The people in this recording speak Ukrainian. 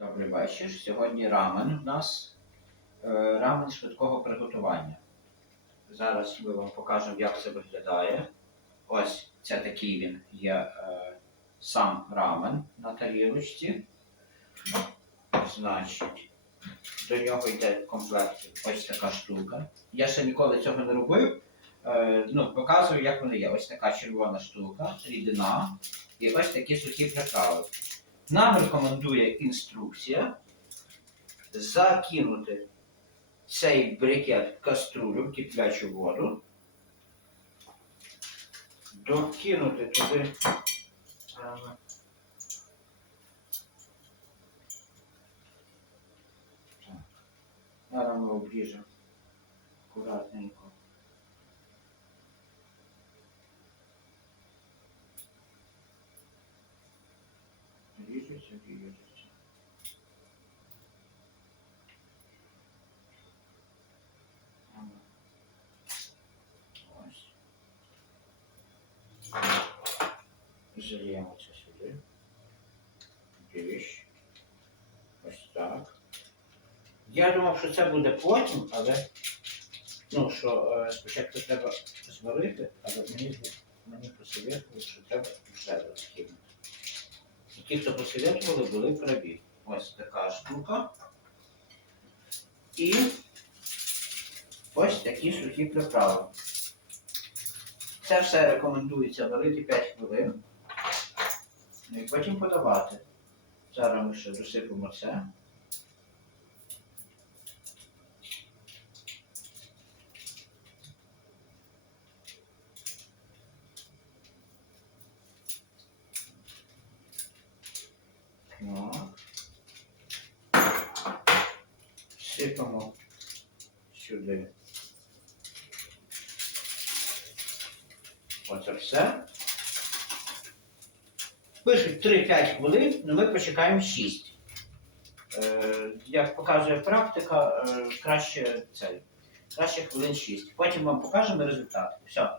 Добрий вечір. Сьогодні рамен в нас е, рамен швидкого приготування. Зараз ми вам покажемо, як це виглядає. Ось це такий він є е, сам рамен на тарілочці. Значить, до нього йде в комплекті ось така штука. Я ще ніколи цього не робив. Е, ну, показую, як вони є. Ось така червона штука, рідина і ось такі сухі приправи. Нам рекомендує інструкція закинути цей брикет в каструлю киплячу воду, докинути туди. е, Зараз ми обріжемо акуратненько. Зальємо це сюди. Ріж. Ось так. Я думав, що це буде потім, але ну, що е, спочатку треба зварити, але мені, мені посоветували, що треба вже розкинути. Ті, хто посоветували, були праві. Ось така штука. І ось такі сухі приправи. Це все рекомендується варити 5 хвилин. Ну і потім подавати. Зараз ми ще досипемо це. Так. Сипемо сюди. Оце все. Пишуть 3-5 хвилин, але ми почекаємо 6. Е, як показує практика, е, краще цей. Краще хвилин 6. Потім вам покажемо результат. Все.